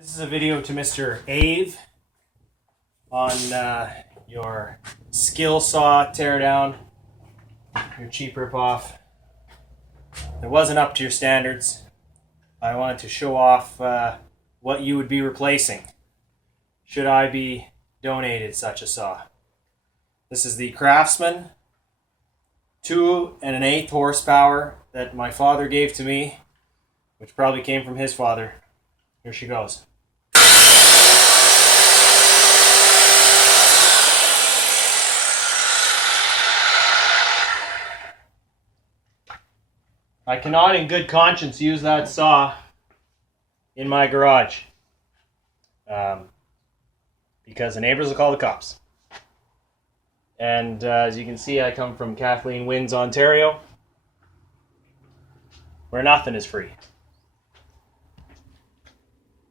This is a video to Mr. Ave on your skill saw teardown, your cheap ripoff. It wasn't up to your standards. I wanted to show off what you would be replacing should I be donated such a saw. This is the Craftsman 2 1/8 horsepower that my father gave to me, which probably came from his father. Here she goes. I cannot in good conscience use that saw in my garage because the neighbors will call the cops. And as you can see, I come from Kathleen Wynne's, Ontario, where nothing is free.